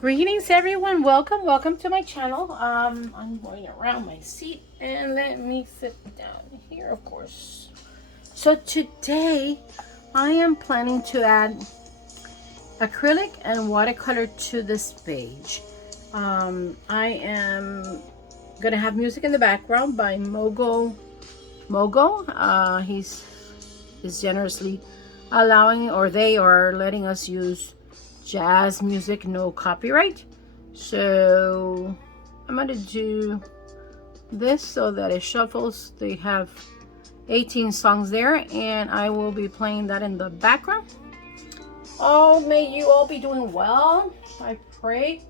Greetings everyone, welcome to my channel. I'm going around my seat and let me sit down here, of course. So today I am planning to add acrylic and watercolor to this page. I am gonna have music in the background by Mogo. He's generously allowing, or they are letting us use jazz music, no copyright. So I'm gonna do this so that it shuffles. They have 18 songs there, and I will be playing that in the background. Oh, may you all be doing well. I pray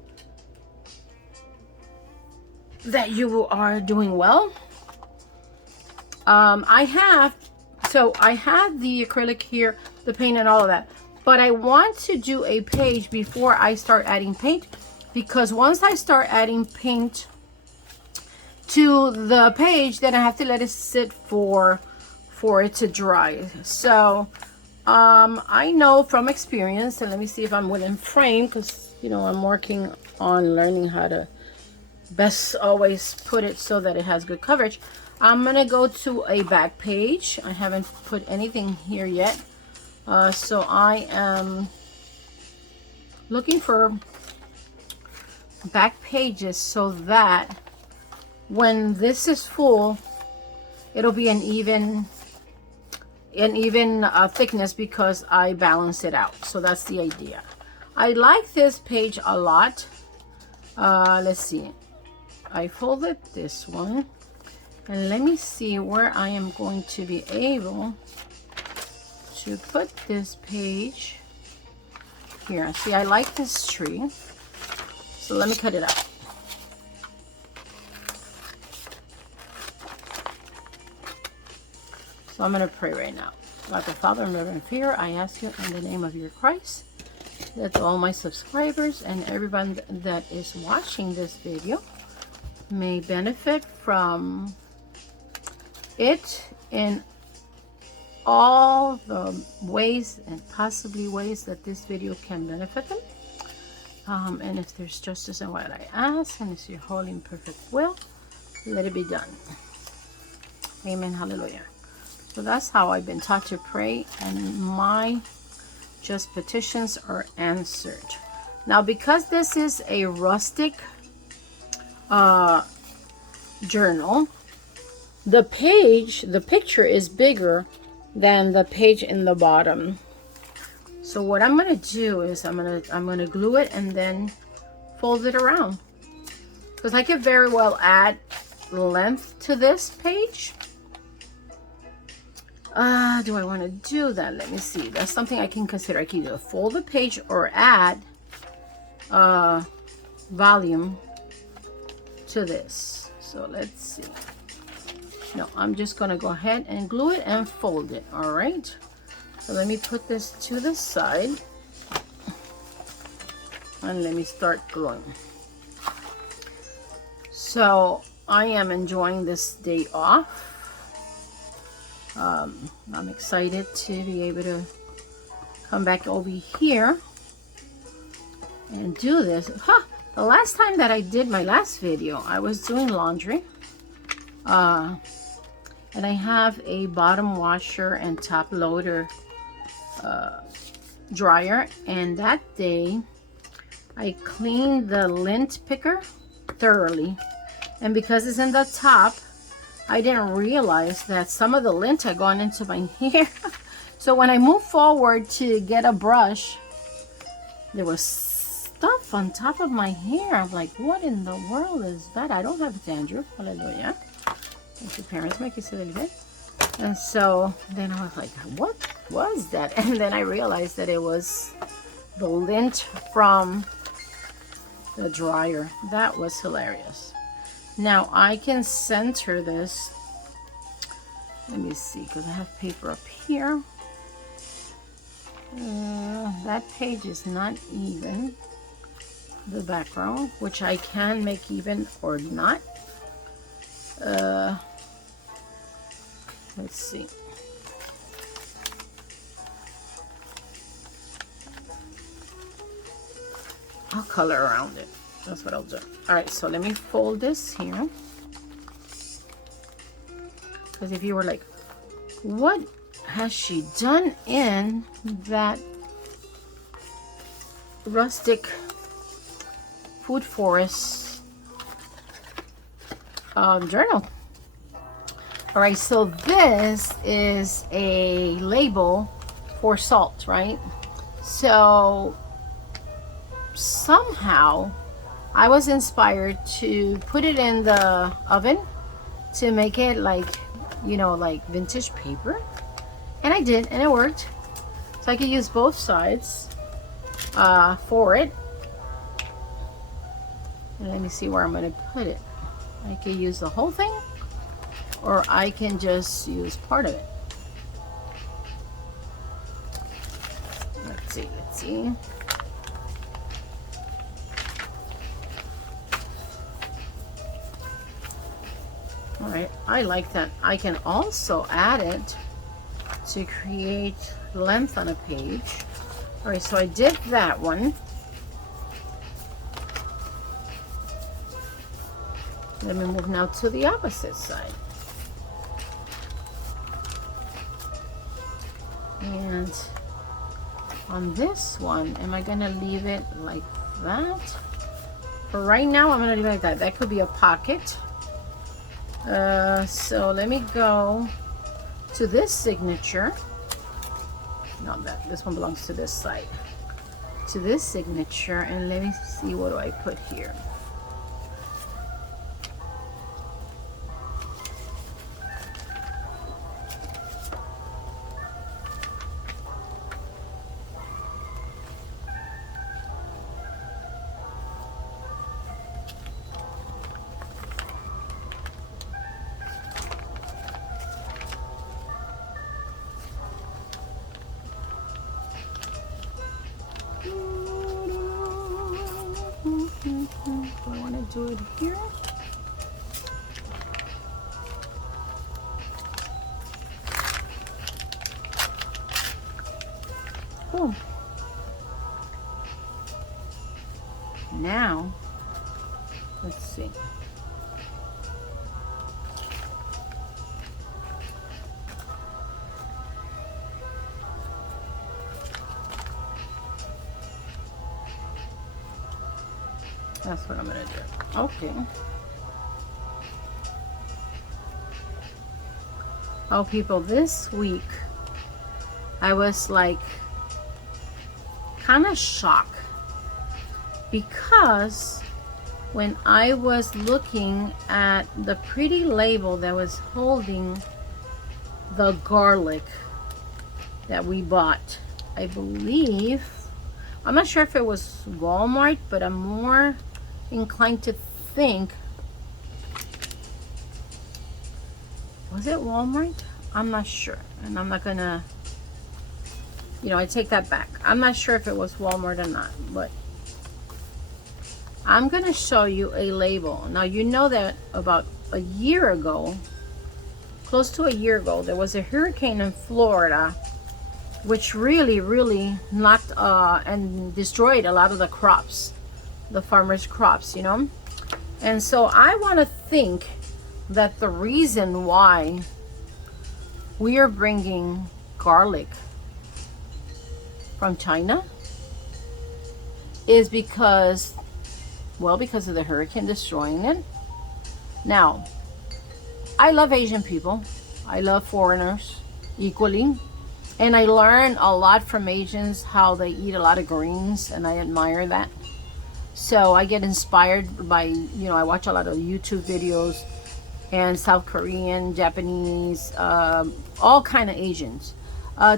that you are doing well. I have the acrylic here, the paint and all of that, but I want to do a page before I start adding paint, because once I start adding paint to the page, then I have to let it sit for it to dry. So I know from experience, and let me see if I'm within frame, because I'm working on learning how to best always put it so that it has good coverage. I'm gonna go to a back page. I haven't put anything here yet, so I am looking for back pages so that when this is full, it'll be an even thickness, because I balance it out. So that's the idea. I like this page a lot. Let's see, I folded this one, and let me see where I am going to be able to put this page here. See, I like this tree, so let me cut it out. So I'm going to pray right now. God the Father, in reverent fear, I ask you in the name of your Christ, that all my subscribers and everyone that is watching this video may benefit from it in all the ways and possibly ways that this video can benefit them. And if there's justice in what I ask, and it's your holy and perfect will, let it be done. Amen. Hallelujah. So that's how I've been taught to pray, and my just petitions are answered. Now, because this is a rustic journal, the picture is bigger than the page in the bottom. So what I'm gonna do is I'm gonna glue it and then fold it around, because I could very well add length to this page. Do I want to do that? Let me see. That's something I can consider. I can either fold the page or add volume to this. So let's see. No, I'm just going to go ahead and glue it and fold it. All right. So let me put this to the side, and let me start gluing. So I am enjoying this day off. I'm excited to be able to come back over here and do this. The last time that I did my last video, I was doing laundry. And I have a bottom washer and top loader dryer. And that day, I cleaned the lint picker thoroughly. And because it's in the top, I didn't realize that some of the lint had gone into my hair. So when I moved forward to get a brush, there was stuff on top of my hair. I'm like, what in the world is that? I don't have dandruff. Hallelujah. Thank you, parents. Make you so good. And so then I was like, what was that? And then I realized that it was the lint from the dryer. That was hilarious. Now I can center this. Let me see, because I have paper up here. That page is not even. The background, which I can make even or not. Let's see. I'll color around it. That's what I'll do. All right, so let me fold this here. Because if you were like, what has she done in that rustic food forest journal? All right, so this is a label for salt, right? So somehow I was inspired to put it in the oven to make it like, you know, like vintage paper. And I did, and it worked. So I could use both sides for it. And let me see where I'm gonna put it. I could use the whole thing, or I can just use part of it. Let's see. All right, I like that. I can also add it to create length on a page. All right, so I did that one. Let me move now to the opposite side. And on this one, am I gonna leave it like that? For right now, I'm gonna leave it like that. That could be a pocket. So let me go to this signature. Not that, this one belongs to this side. To this signature, and let me see, what do I put here? Do I want to do it here? Oh. Now, let's see. That's what I'm gonna do. Okay. Oh, people, this week I was like kind of shocked, because when I was looking at the pretty label that was holding the garlic that we bought, I believe, I'm not sure if it was Walmart, but I'm more inclined to think, was it Walmart? I'm not sure, and I'm not gonna, you know, I take that back. I'm not sure if it was Walmart or not, but I'm gonna show you a label. Now, you know that about a year ago, close to a year ago, there was a hurricane in Florida, which really knocked and destroyed a lot of the crops, the farmers' crops, you know. And so I want to think that the reason why we are bringing garlic from China is because, well, because of the hurricane destroying it. Now, I love Asian people. I love foreigners equally. And I learn a lot from Asians, how they eat a lot of greens, and I admire that. So I get inspired by, you know, I watch a lot of YouTube videos, and South Korean, Japanese, all kind of Asians,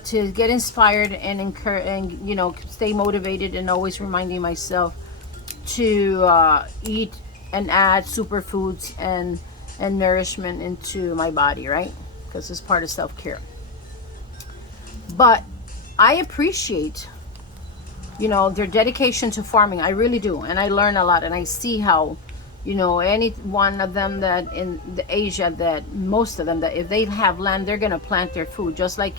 to get inspired and encourage, and, you know, stay motivated, and always reminding myself to eat and add superfoods and nourishment into my body, right? Because it's part of self-care. But I appreciate, you know, their dedication to farming. I really do. And I learn a lot, and I see how, you know, any one of them that in the Asia, that most of them, that if they have land, they're going to plant their food. Just like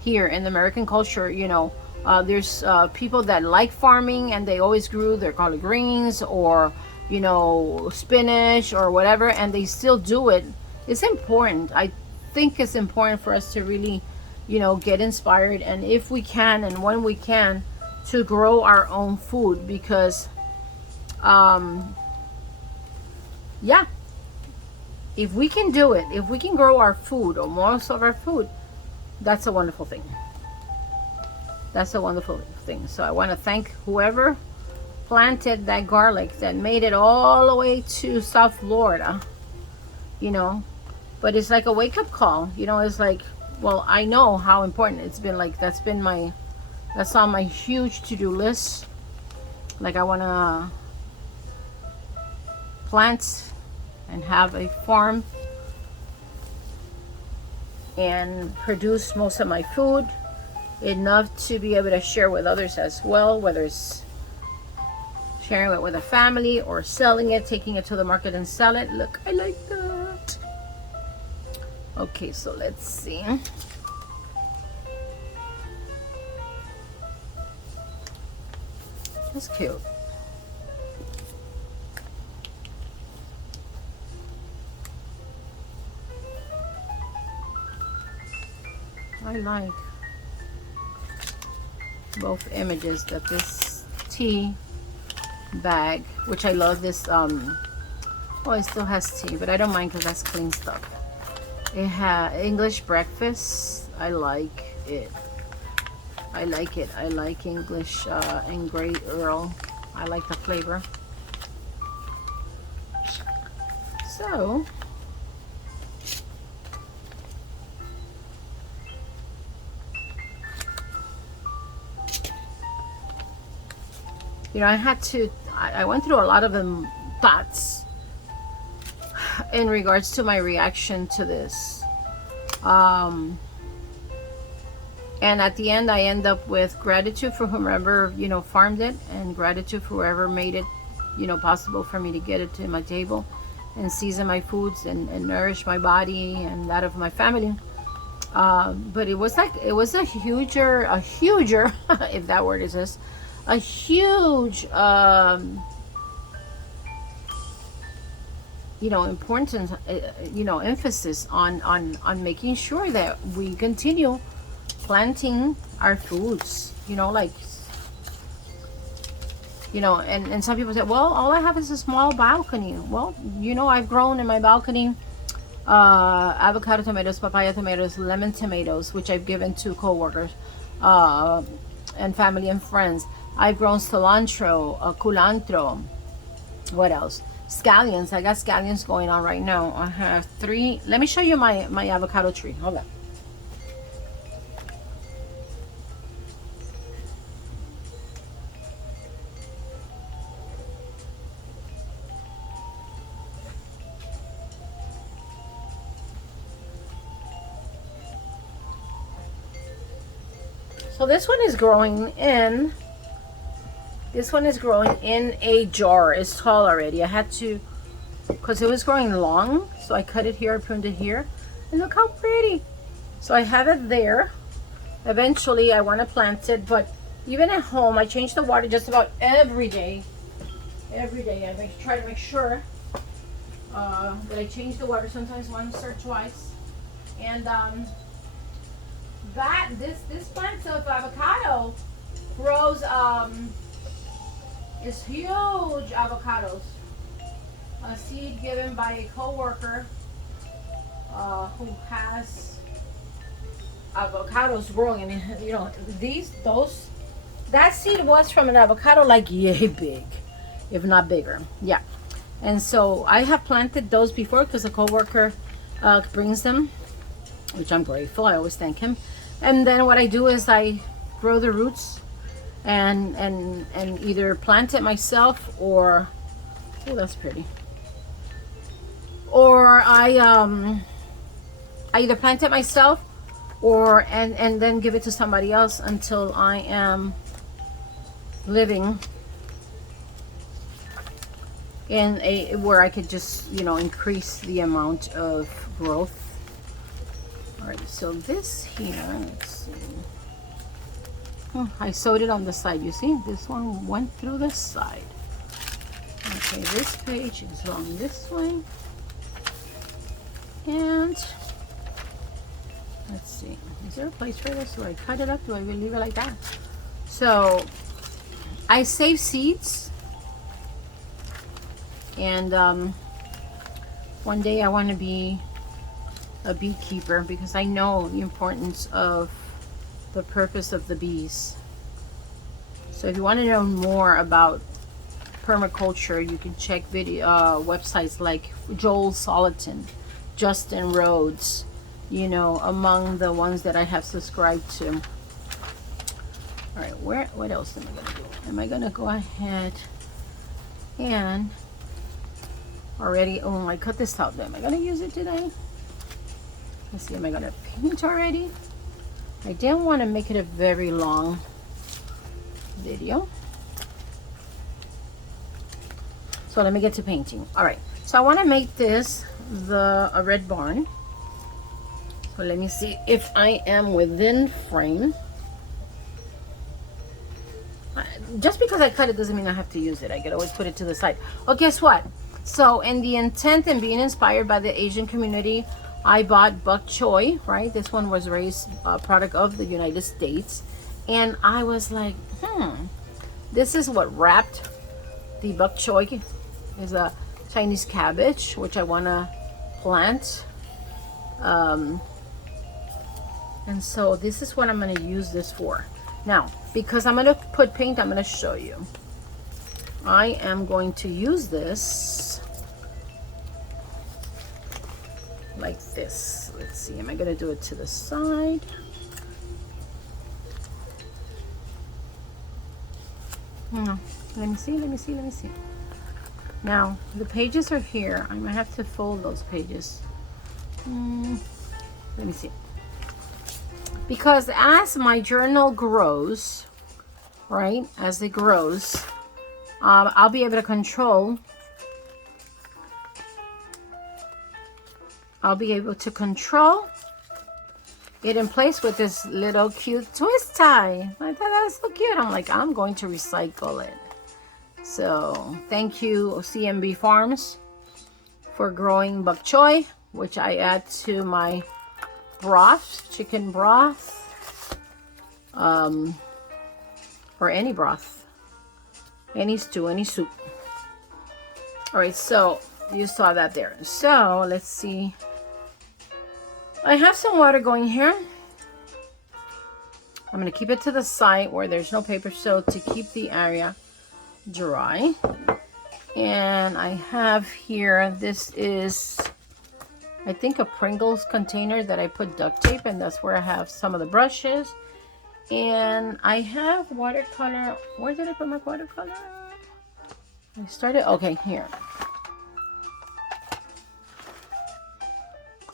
here in the American culture, you know, There's people that like farming and they always grew their collard greens or, you know, spinach or whatever, and they still do it. It's important. I think it's important for us to really, you know, get inspired, and if we can and when we can, to grow our own food, because yeah, if we can do it, if we can grow our food or most of our food, that's a wonderful thing. That's a wonderful thing. So I want to thank whoever planted that garlic that made it all the way to South Florida, you know. But it's like a wake-up call, you know. It's like, well, I know how important it's been. Like, that's on my huge to-do list. Like, I want to plant and have a farm and produce most of my food, enough to be able to share with others as well, whether it's sharing it with a family or selling it, taking it to the market and sell it. Look, I like that. Okay, so let's see. That's cute. I like both images that this tea bag, which I love this, oh, it still has tea, but I don't mind because that's clean stuff. It has English breakfast. I like it. I like it. I like English and Grey Earl. I like the flavor. So you know, I went through a lot of them thoughts in regards to my reaction to this. And at the end, I end up with gratitude for whomever, you know, farmed it, and gratitude for whoever made it, you know, possible for me to get it to my table and season my foods and nourish my body and that of my family. But it was a huger, if that word exists, a huge, you know, importance, you know, emphasis on making sure that we continue planting our foods, you know, like, you know, and some people say, well, all I have is a small balcony. Well, you know, I've grown in my balcony avocado tomatoes, papaya tomatoes, lemon tomatoes, which I've given to co-workers and family and friends. I've grown cilantro, culantro. What else? Scallions. I got scallions going on right now. I have 3. Let me show you my avocado tree. Hold on. So this one is growing in a jar. It's tall already. I had to, because it was growing long, so I cut it here, I pruned it here, and look how pretty. So I have it there. Eventually I want to plant it, but even at home I change the water just about every day. I try to make sure that I change the water, sometimes once or twice. And this plant of avocado grows is huge avocados. A seed given by a co-worker who has avocados growing, and you know, that seed was from an avocado like yay big, if not bigger. Yeah. And so I have planted those before because a co-worker brings them, which I'm grateful. I always thank him. And then what I do is I grow the roots and either plant it myself, or oh, that's pretty, or I either plant it myself or and then give it to somebody else until I am living in a where I could just, you know, increase the amount of growth. All right, so this here, let's see. I sewed it on the side. You see, this one went through the side. Okay, this page is on this way. And let's see, is there a place for this? Do I cut it up? Do I leave it like that? So I save seeds, and one day I want to be a beekeeper, because I know the importance of the purpose of the bees. So if you want to know more about permaculture, you can check websites like Joel Salatin, Justin Rhodes, you know, among the ones that I have subscribed to. All right, what else am I gonna do? Am I gonna go ahead and I cut this out. Am I gonna use it today? Let's see, am I gonna paint already? I didn't want to make it a very long video. So let me get to painting. All right, so I want to make this a red barn. So let me see if I am within frame. Just because I cut it doesn't mean I have to use it. I could always put it to the side. Oh, guess what? So in the intent and being inspired by the Asian community, I bought bok choy, right? This one was raised product of the United States. And I was like, this is what wrapped the bok choy is a Chinese cabbage, which I want to plant. And so this is what I'm going to use this for. Now, because I'm going to put paint, I'm going to show you. I am going to use this like this. Let's see, am I going to do it to the side? No, let me see. Now, the pages are here. I might have to fold those pages. Let me see. Because as my journal grows, right, as it grows, I'll be able to control. It in place with this little cute twist tie. I thought that was so cute. I'm like, I'm going to recycle it. So thank you, CMB Farms, for growing bok choy, which I add to my broth, chicken broth, or any broth, any stew, any soup. All right, so you saw that there. So let's see. I have some water going here. I'm going to keep it to the side where there's no paper, so to keep the area dry. And I have here, this is, I think, a Pringles container that I put duct tape, and that's where I have some of the brushes. And I have watercolor. Where did I put my watercolor? I started, okay, here.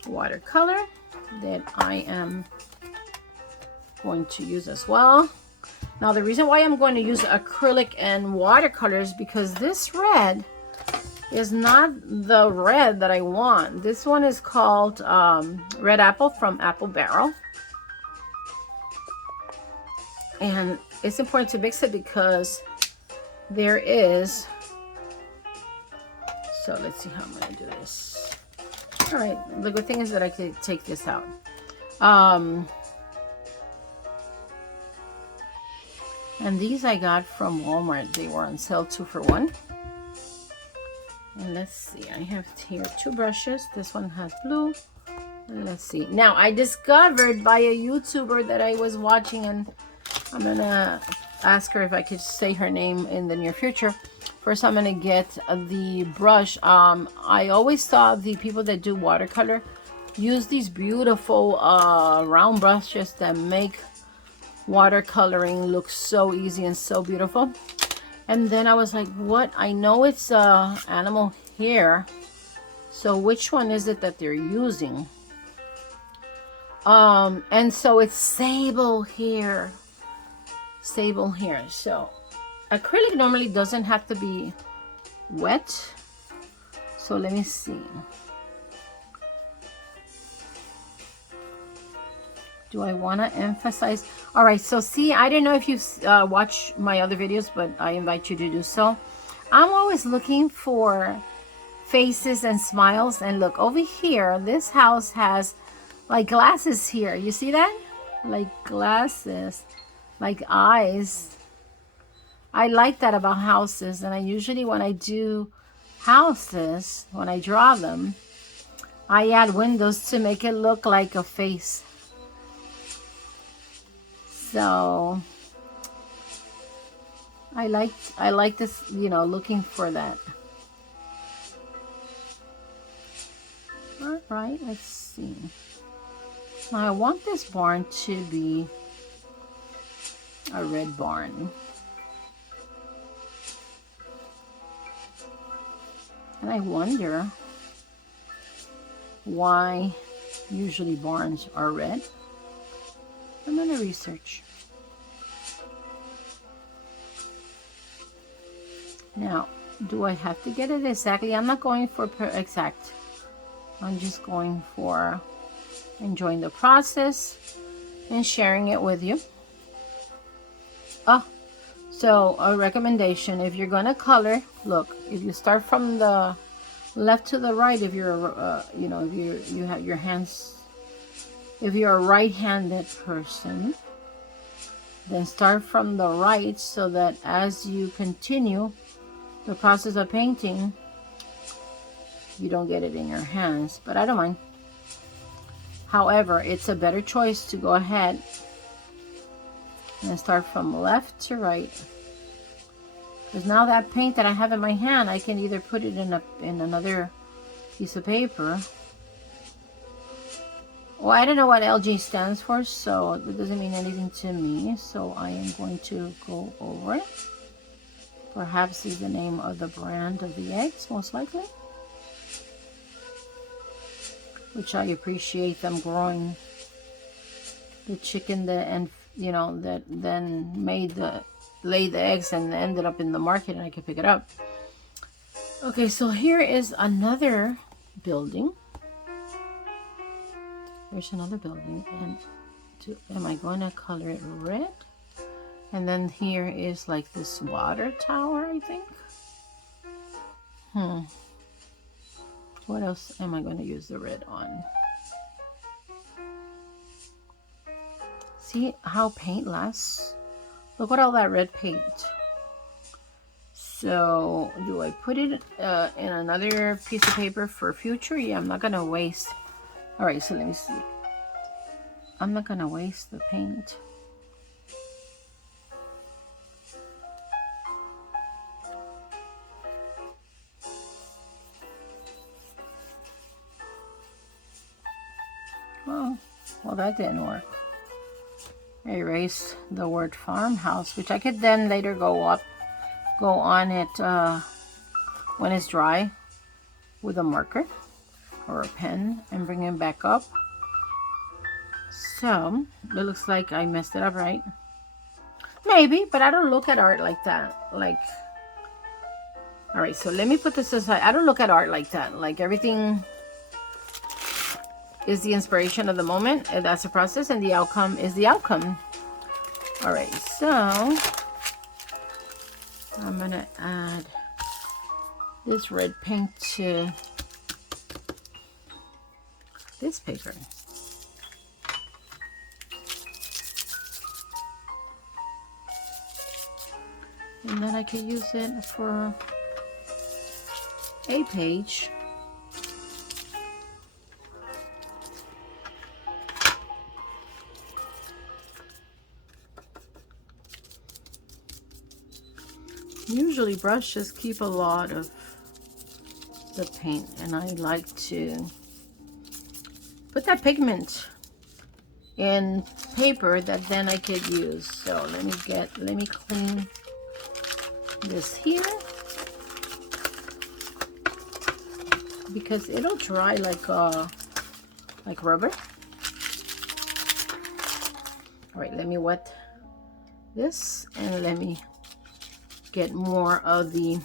Watercolor that I am going to use as well. Now, the reason why I'm going to use acrylic and watercolors, because this red is not the red that I want. This one is called Red Apple from Apple Barrel. And it's important to mix it because there is, so let's see how I'm going to do this. All right, the good thing is that I can take this out. And these I got from Walmart. They were on sale 2 for 1. And let's see, I have here 2 brushes. This one has blue. And let's see. Now, I discovered by a YouTuber that I was watching, and I'm gonna ask her if I could say her name in the near future. First, I'm gonna get the brush. I always saw the people that do watercolor use these beautiful round brushes that make watercoloring look so easy and so beautiful. And then I was like, what? I know it's animal hair, so which one is it that they're using? And so it's sable hair. Sable hair. So acrylic normally doesn't have to be wet. So let me see. Do I want to emphasize? All right, so see, I don't know if you've watched my other videos, but I invite you to do so. I'm always looking for faces and smiles. And look, over here, this house has like glasses here. You see that? Like glasses, like eyes. I like that about houses. And I usually, when I do houses, when I draw them, I add windows to make it look like a face. So I like this, you know, looking for that. All right, let's see. Now I want this barn to be a red barn. And I wonder why usually barns are red. I'm going to research. Now, do I have to get it exactly? I'm not going for exact. I'm just going for enjoying the process and sharing it with you. So a recommendation, if you're going to color, look, if you start from the left to the right, if you're, you know, if you have your hands, if you're a right-handed person, then start from the right so that as you continue the process of painting, you don't get it in your hands, but I don't mind. However, it's a better choice to go ahead and start from left to right, because now that paint that I have in my hand, I can either put it in another piece of paper. Well, I don't know what LG stands for, so it doesn't mean anything to me, so I am going to go over it. Perhaps is the name of the brand of the eggs, most likely, which I appreciate them growing the chicken that, and you know, that then laid the eggs and ended up in the market and I could pick it up. Okay, so here is another building. There's another building, and am I going to color it red? And then here is like this water tower, I think. What else am I going to use the red on? See how paint lasts? Look at all that red paint. So do I put it in another piece of paper for future? Yeah, I'm not going to waste. All right, so let me see. I'm not going to waste the paint. Oh, well, that didn't work. I erased the word farmhouse, which I could then later go on it when it's dry with a marker or a pen and bring it back up. So it looks like I messed it up, right? Maybe, but I don't look at art like that. Like, all right, so let me put this aside. I don't look at art like that. Like, everything is the inspiration of the moment, and that's the process, and the outcome is the outcome. All right, so I'm gonna add this red paint to this paper. And then I could use it for a page. Usually brushes keep a lot of the paint, and I like to put that pigment in paper that then I could use. So let me clean this here, because it'll dry like rubber. All right, let me wet this and let me get more of the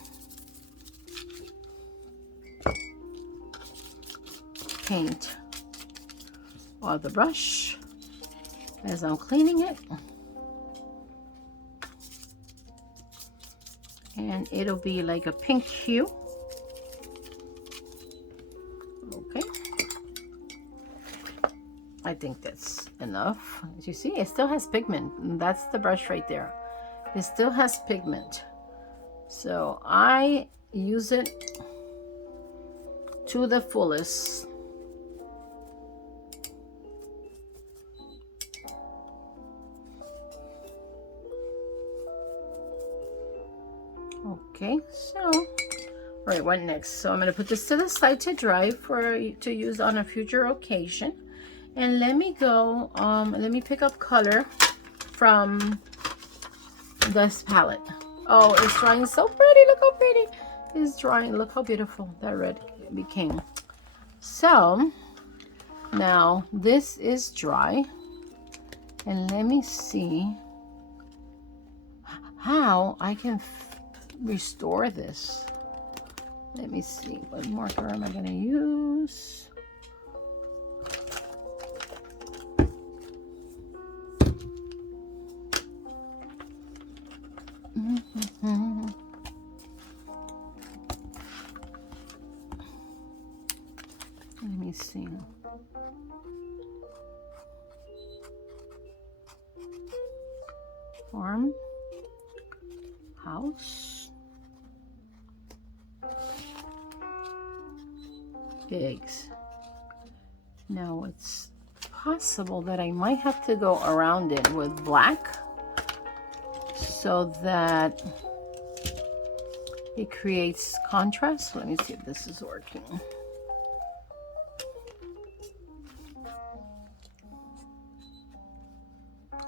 paint on the brush. as I'm cleaning it. And it'll be like a pink hue. Okay. I think that's enough. As you see, it still has pigment. And that's the brush right there. It still has pigment. So I use it to the fullest. Okay, so, all right, what next? So I'm gonna put this to the side to dry to use on a future occasion. And let me go, let me pick up color from this palette. Oh, it's drying so pretty. Look how pretty it's drying. Look how beautiful that red became. So now this is dry. And let me see how I can restore this. Let me see, what marker am I going to use? Let me see. Farm house pigs. Now it's possible that I might have to go around it with black so that it creates contrast. Let me see if this is working.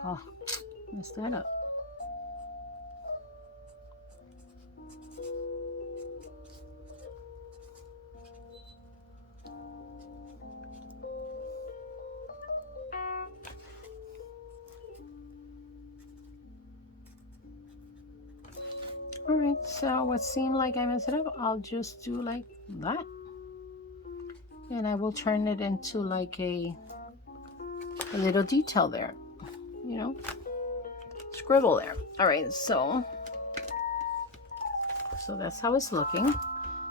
Oh, messed that up. All right, so what seemed like I messed it up, I'll just do like that. And I will turn it into like a little detail there, you know, scribble there. All right, so that's how it's looking.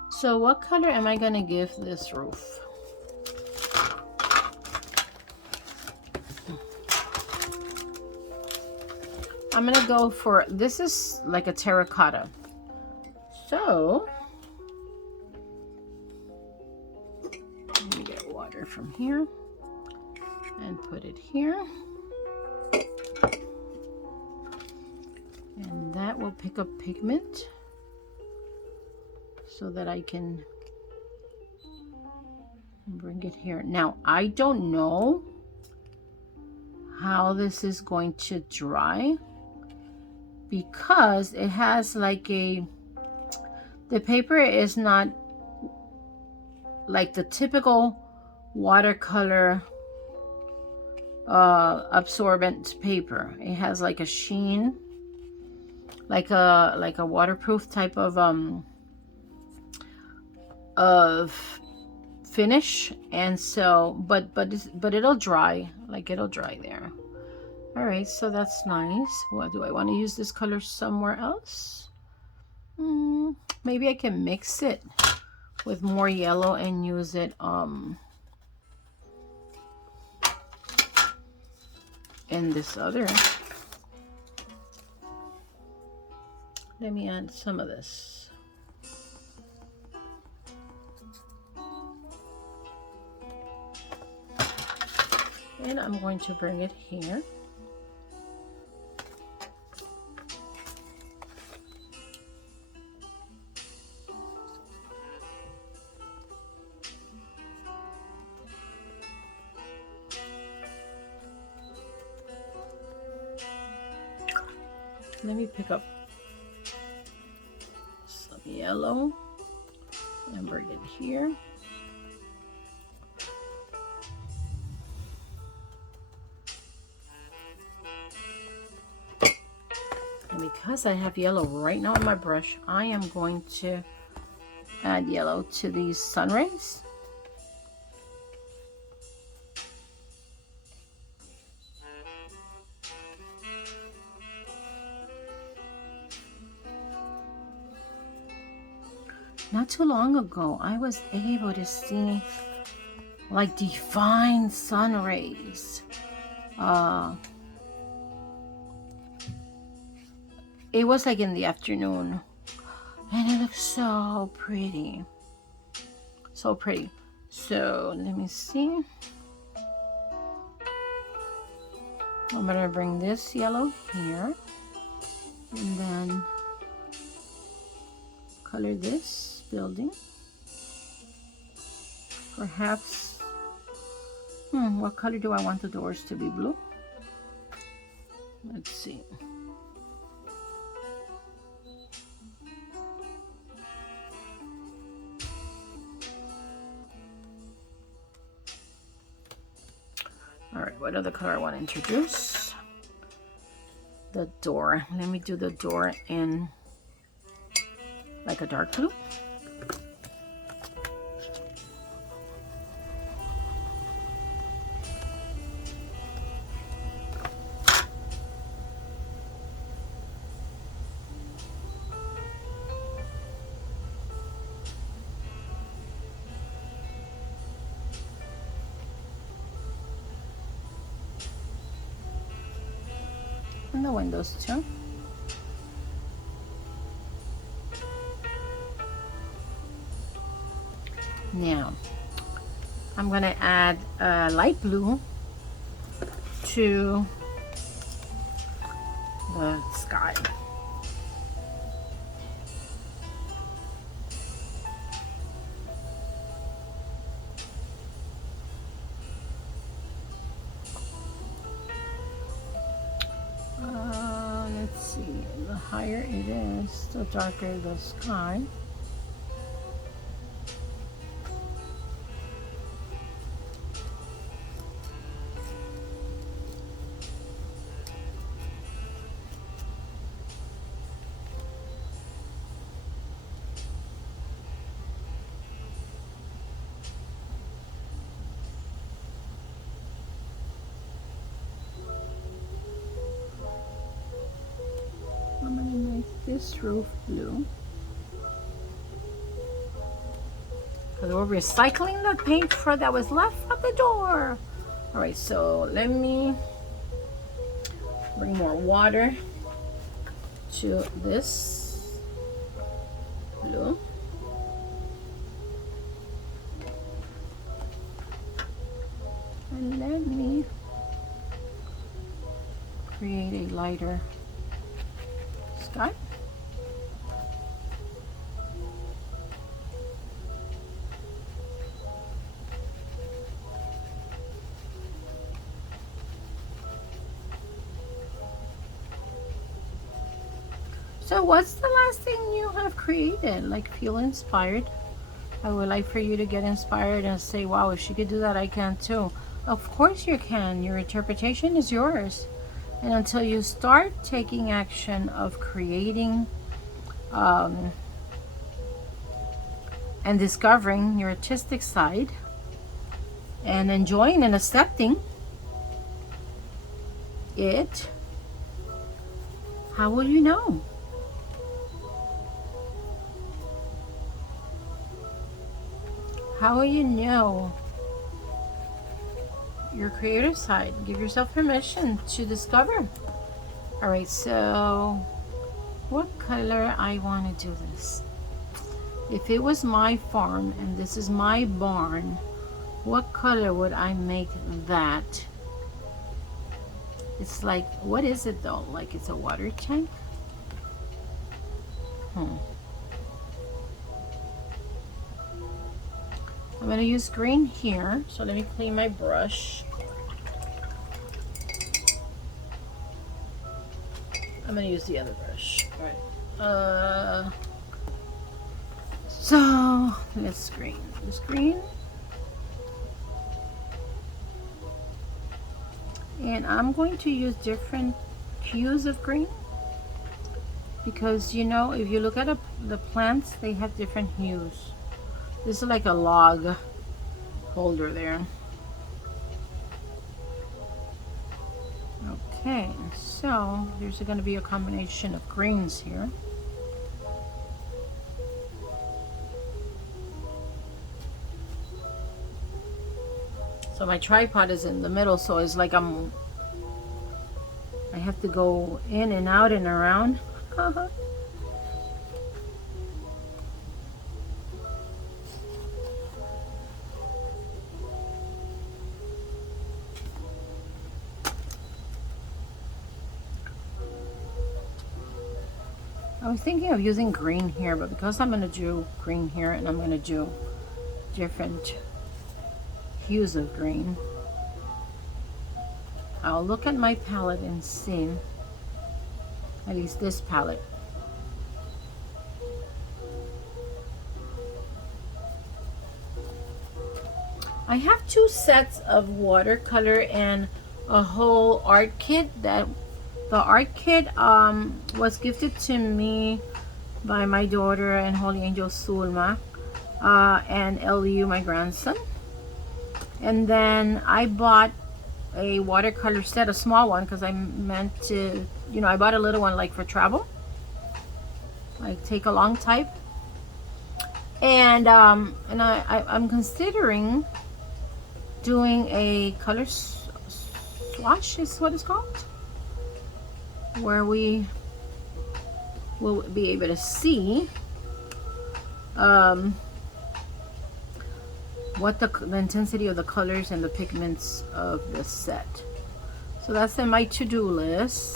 So what color am I gonna give this roof? I'm gonna go for, this is like a terracotta. So, let me get water from here and put it here. And that will pick up pigment so that I can bring it here. Now, I don't know how this is going to dry, because it has like the paper is not like the typical watercolor absorbent paper. It has like a sheen, like a waterproof type of finish. And so but it'll dry, like it'll dry there. All right, so that's nice. What do I want to use this color somewhere else? Maybe I can mix it with more yellow and use it in this other. Let me add some of this. And I'm going to bring it here. Let me pick up some yellow and bring it here. And because I have yellow right now on my brush, I am going to add yellow to these sun rays. not too long ago, I was able to see like defined sun rays. It was like in the afternoon, and it looked so pretty. So pretty. So let me see. I'm gonna bring this yellow here, and then color this building. Perhaps, what color do I want the doors to be? Blue? Let's see. All right, what other color I want to introduce? The door. Let me do the door in like a dark blue. And the windows too. Now, I'm gonna add light blue to the sky. Let's see, the higher it is, the darker the sky. I'm gonna make this roof blue. Because we're recycling the paint for that was left at the door. All right, so let me bring more water to this blue. And let me create a lighter sky. So what's the last thing you have created? Like, feel inspired? I would like for you to get inspired and say, wow, if she could do that, I can too. Of course you can. Your interpretation is yours. And until you start taking action of creating and discovering your artistic side and enjoying and accepting it, how will you know? How will you know your creative side? Give yourself permission to discover. All right, so what color I want to do this? If it was my farm and this is my barn, what color would I make that? It's like, what is it though? Like it's a water tank? I'm going to use green here, so let me clean my brush. I'm going to use the other brush. All right. So let's green. This green. And I'm going to use different hues of green because, you know, if you look at the plants, they have different hues. This is like a log holder there. Okay, so there's going to be a combination of greens here. So my tripod is in the middle, so it's like I have to go in and out and around. I was thinking of using green here, but because I'm going to do green here and I'm going to do different hues of green, I'll look at my palette and see, at least this palette. I have 2 sets of watercolor and a whole art kit. That the art kit was gifted to me by my daughter and Holy Angel Sulma and Lu, my grandson. And then I bought a watercolor set, a small one, because I meant to, you know, I bought a little one like for travel, like take along type. And I'm considering doing a color swatch, is what it's called, where we will be able to see what the intensity of the colors and the pigments of the set. So that's in my to-do list.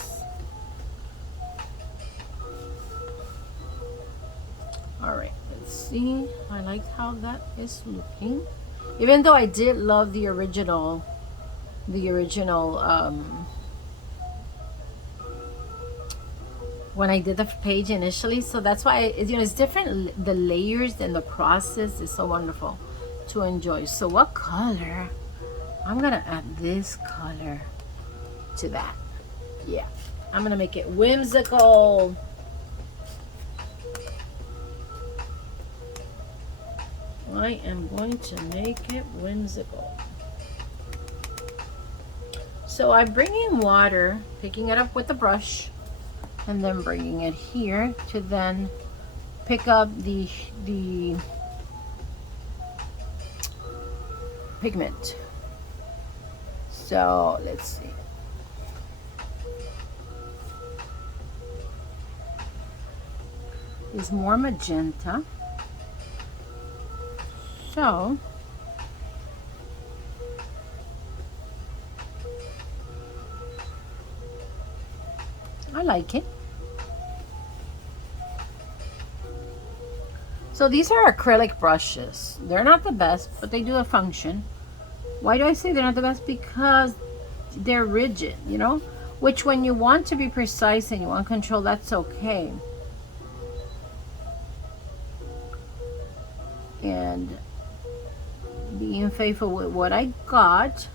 All right, let's see. I like how that is looking. Even though I did love the original when I did the page initially, so that's why it's different. The layers and the process is so wonderful to enjoy. So what color? I'm gonna add this color to that. Yeah, I'm gonna make it whimsical. I am going to make it whimsical. So I'm bringing water, picking it up with the brush, and then bringing it here to then pick up the pigment. So let's see. It's more magenta. So I like it. So these are acrylic brushes. They're not the best, but they do a function. Why do I say they're not the best? Because they're rigid, you know? Which when you want to be precise and you want control, that's okay. And being faithful with what I got,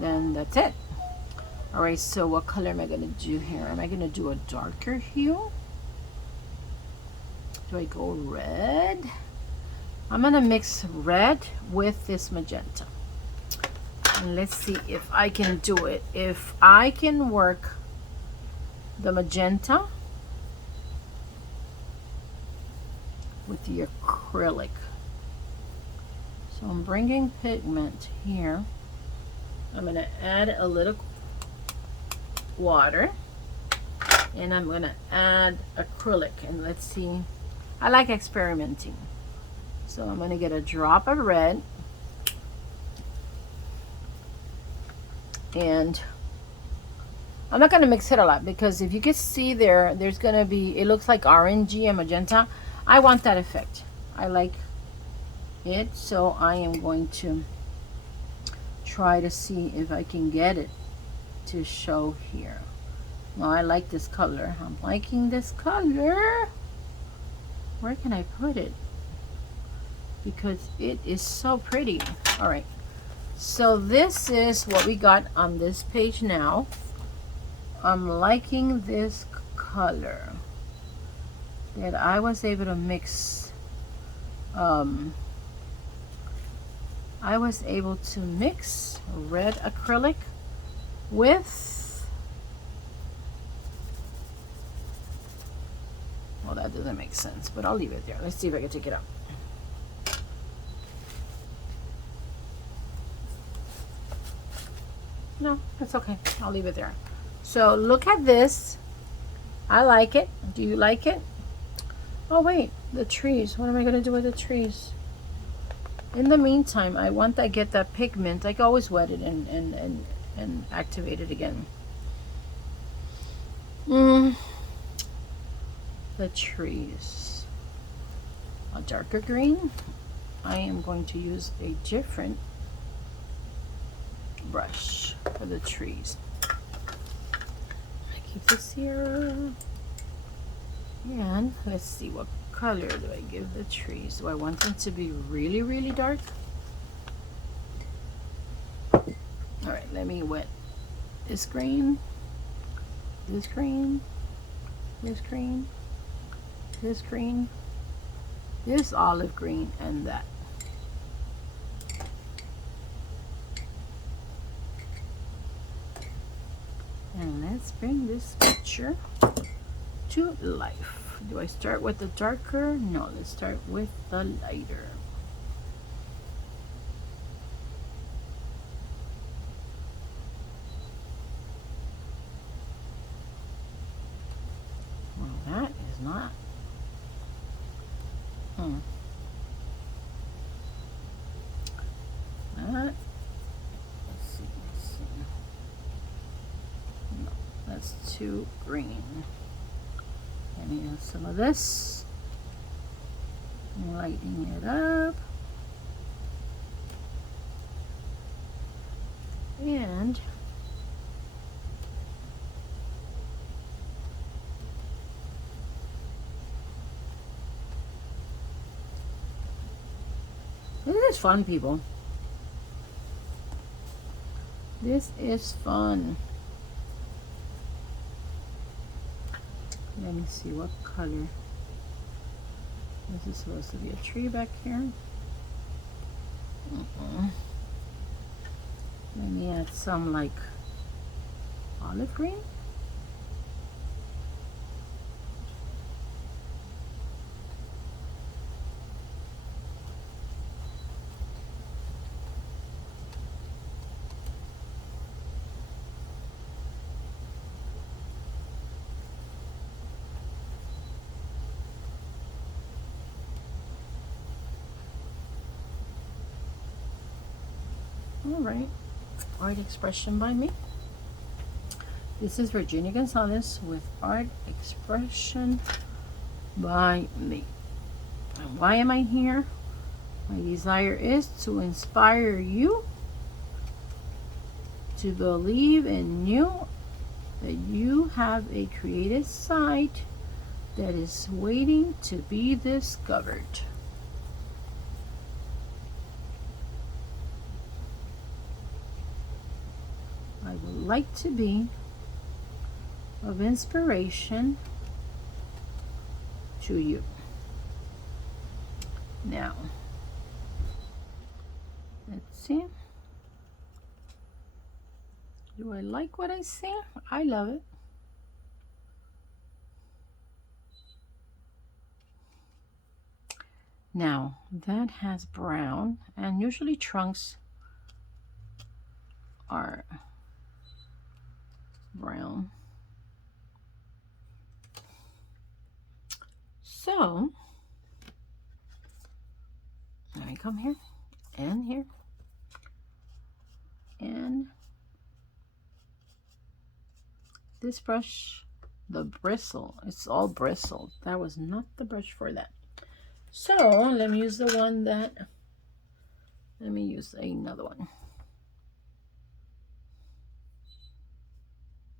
then that's it. All right, so what color am I gonna do here? Am I gonna do a darker hue? Do I go red? I'm gonna mix red with this magenta. And let's see if I can do it. If I can work the magenta with the acrylic. So I'm bringing pigment here. I'm gonna add a little water and I'm gonna add acrylic, and let's see. I like experimenting. So I'm gonna get a drop of red and I'm not gonna mix it a lot, because if you can see there's gonna be, it looks like orangey and magenta. I want that effect. I like it, so I am going to try to see if I can get it to show here. Well, I like this color. I'm liking this color. Where can I put it? Because it is so pretty. All right, so this is what we got on this page now. I'm liking this color that I was able to mix. I was able to mix red acrylic with, well, that doesn't make sense, but I'll leave it there. Let's see if I can take it out. No, it's okay. I'll leave it there. So look at this. I like it. Do you like it? Oh wait, the trees. What am I gonna do with the trees? In the meantime, I want to get that pigment. I can always wet it and activate it again. The trees. A darker green. I am going to use a different brush for the trees. I keep this here. And let's see, what color do I give the trees? Do I want them to be really, really dark? All right, let me wet this green, this green, this green, this green, this olive green, and that. And let's bring this picture to life. Do I start with the darker? No, let's start with the lighter. Well, that is not. That. Let's see. No, that's too green. Let me add some of this. Lighten it up. And this is fun, people. This is fun. Let me see what color. This is supposed to be a tree back here. Let me add some like olive green. All right, Art Expression by me. This is Virginia Gonzalez with Art Expression by me. And why am I here? My desire is to inspire you to believe in you, that you have a creative side that is waiting to be discovered. I would like to be of inspiration to you. Now, let's see. Do I like what I see? I love it. Now, that has brown, and usually trunks are brown. So, let me come here, and this brush, the bristle, it's all bristle. That was not the brush for that. So, let me use the one that, let me use another one.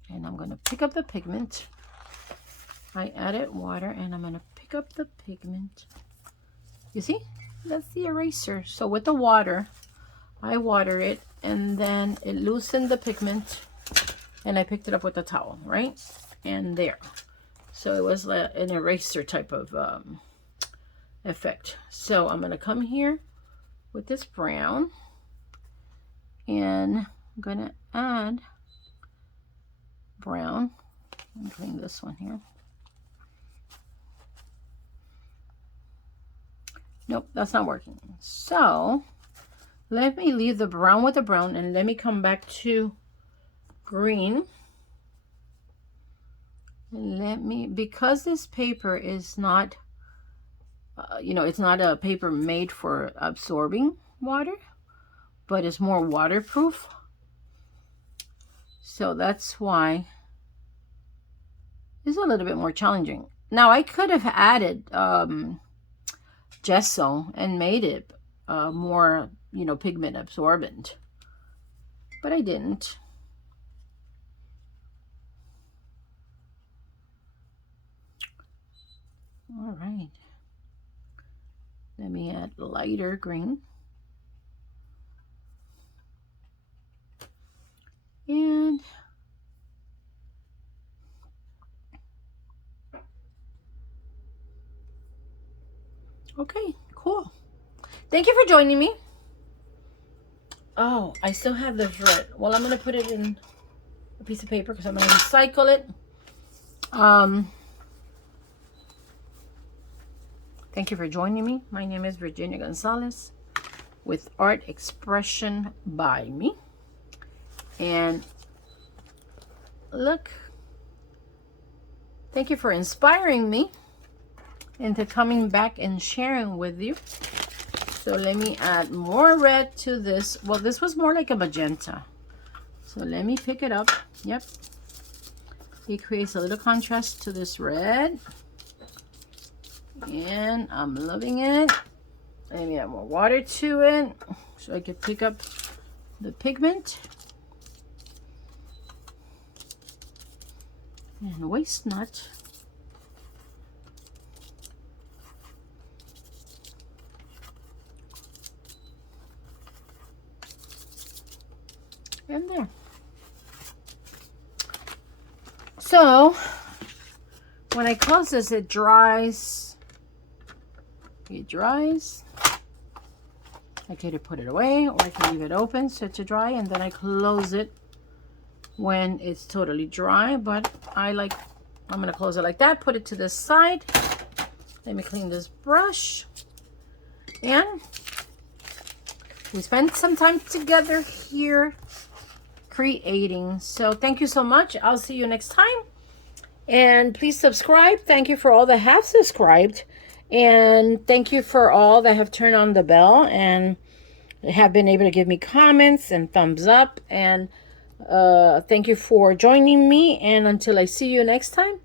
And I'm going to pick up the pigment. I added water and I'm going to pick up the pigment. You see? That's the eraser. So with the water, I water it and then it loosened the pigment and I picked it up with a towel, right? And there. So it was like an eraser type of effect. So I'm going to come here with this brown and I'm going to add brown. I'm clean this one here. Nope, that's not working. So let me leave the brown with the brown and let me come back to green. And let me, because this paper is not, you know, it's not a paper made for absorbing water, but it's more waterproof. So that's why it's a little bit more challenging. Now I could have added gesso and made it more, you know, pigment absorbent, but I didn't. All right, let me add lighter green. And okay, cool. Thank you for joining me. Oh, I still have this red. Well, I'm going to put it in a piece of paper because I'm going to recycle it. Thank you for joining me. My name is Virginia Gonzalez with Art Expression by Me. And look, thank you for inspiring me into coming back and sharing with you. So let me add more red to this. Well, this was more like a magenta. So let me pick it up. Yep. It creates a little contrast to this red. And I'm loving it. Let me add more water to it so I can pick up the pigment. And waste not. And there. So when I close this, it dries. It dries. I could put it away, or I can leave it open so to dry, and then I close it when it's totally dry. But I'm gonna close it like that, put it to the side. Let me clean this brush. And we spent some time together here creating. So thank you so much. I'll see you next time. And please subscribe. Thank you for all that have subscribed. And thank you for all that have turned on the bell and have been able to give me comments and thumbs up. And thank you for joining me. And until I see you next time,